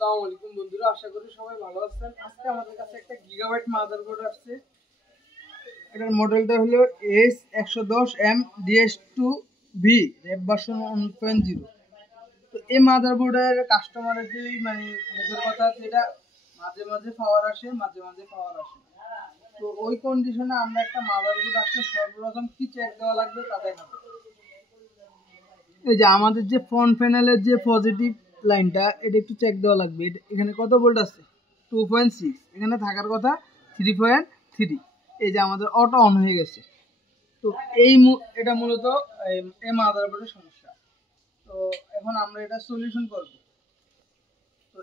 আসসালামু আলাইকুম বন্ধুরা, আশা করি সবাই ভালো আছেন। আজকে আমাদের কাছে একটা গিগাবাইট মাদারবোর্ড আসছে। এটার মডেলটা হলো S110M DS2V র্যাপ ভার্সন 1.0। তো এই মাদারবোর্ডের কাস্টমারের যে মুখের কথা যেটা মাঝে মাঝে পাওয়ার আসে, মাঝে মাঝে পাওয়ার আসে না। তো ওই কন্ডিশনে আমরা একটা মাদারবোর্ড আসলে সর্বপ্রথম কি চেক দেওয়া লাগবে তা দেখাবো। এই যে আমাদের যে ফ্রন্ট প্যানেলের যে পজিটিভ লাইনটা, এটা একটু চেক দেওয়া লাগবে। এখানে কত ভোল্ট আছে? 2.6। এখানে থাকার কথা 3.3। এই যে আমাদের অটো অন হয়ে গেছে। তো এটা মূলত এই মাদারবোর্ডের সমস্যা। তো এখন আমরা এটা সলিউশন করব। তো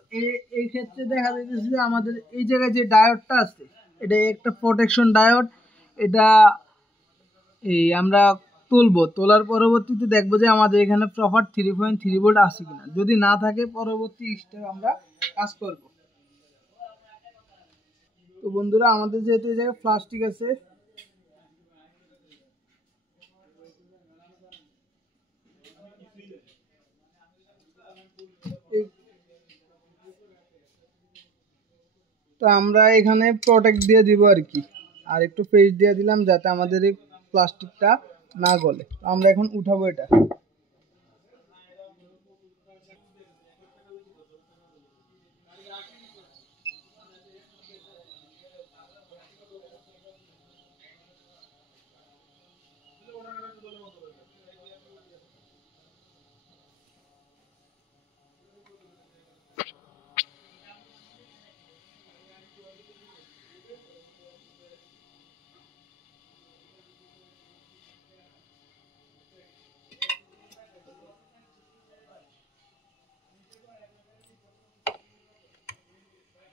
এই ক্ষেত্রে দেখা যাচ্ছে যে আমাদের এই জায়গায় যে ডায়োডটা আছে, এটা একটা প্রোটেকশন ডায়োড। এটা আমরা তোলার পরবর্তীতে দেখবো যে আমাদের এখানে প্রপার 3.3 ভোল্ট আছে কিনা। যদি না থাকে, পরবর্তী স্টেপ আমরা কাজ করব। তো বন্ধুরা, আমাদের যেহেতু এই জায়গায় প্লাস্টিক আছে, তো আমরা এখানে প্রোটেক্ট দিয়ে দিব আর কি, আর একটু পেস্ট দিয়ে দিলাম যাতে আমাদের এই প্লাস্টিকটা না গলে। আমরা এখন উঠাবো এটা।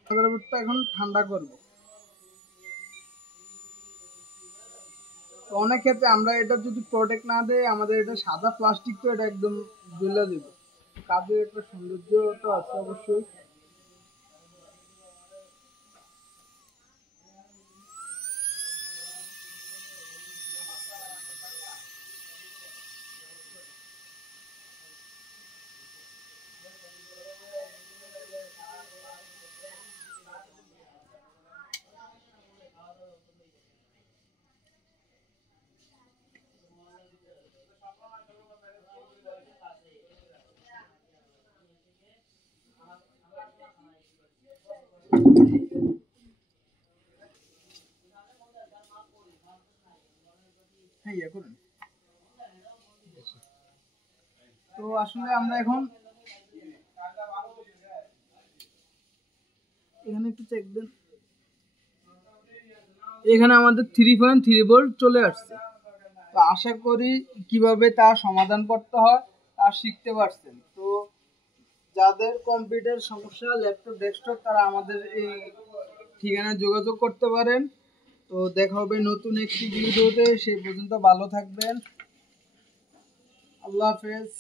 মাদারবোর্ডটা এখন ঠান্ডা করব। তো অনেক ক্ষেত্রে আমরা এটা যদি প্রোটেক্ট না দেয়, আমাদের এটা সাদা প্লাস্টিক, তো এটা একদম জ্বলে দেবে। কাজের একটা সৌন্দর্য তো আছে অবশ্যই। হ্যাঁ, ইয়ে করুন। তো আসলে আমরা এখন এখানে একটু চেক দেন। এখানে আমাদের 3.3 ভোল্ট চলে আসছে। তো আশা করি কিভাবে তা সমাধান করতে হয় তা শিখতে পারছেন। তো যাদের কম্পিউটার সমস্যা, ল্যাপটপ, ডেস্কটপ, তারা আমাদের এই ঠিকানায় যোগাযোগ করতে পারেন। তো দেখা হবে নতুন একটি ভিডিওতে। সেই পর্যন্ত ভালো থাকবেন। আল্লাহ হাফেজ।